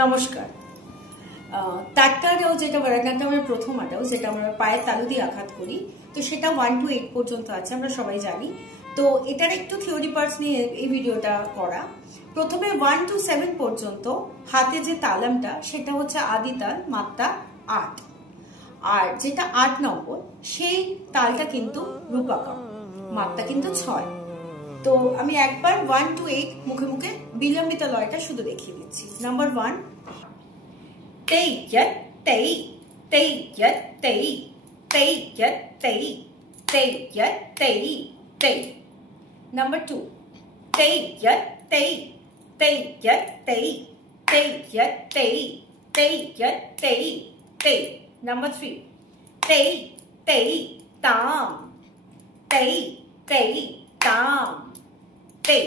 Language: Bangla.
নমস্কার। তাটকাটাও যেটা ভরতনাট্যমের প্রথম আটাও যেটা আমরা পায়ের তালু দিয়ে আঘাত করি, তো সেটা 1 to 8 পর্যন্ত আছে, আমরা সবাই জানি। তো এটার একটু থিওরি পার্টস নিয়ে এই ভিডিওটা করা। প্রথমে 1 to 7 পর্যন্ত হাতে যে তালমটা সেটা হচ্ছে আদি তাল, মাত্রা 8। আর যেটা 8 নম্বর সেই তালটা কিন্তু রূপকম, মাত্রা কিন্তু 6। তো আমি একবার 1 to 8 মুখে মুখে বিলম্বিত লয়টা শুধু দেখিয়ে দিচ্ছি। নাম্বার 1 তেই ইয়ত তেই তেই ইয়ত তেই তেই ইয়ত তেই তেই ইয়ত তেই তেই। নাম্বার 2 তেই ইয়ত তেই তেই ইয়ত তেই তেই ইয়ত তেই তেই ইয়ত তেই তেই। নাম্বার 3 তেই তেই তাম তেই তেই তাম তেই।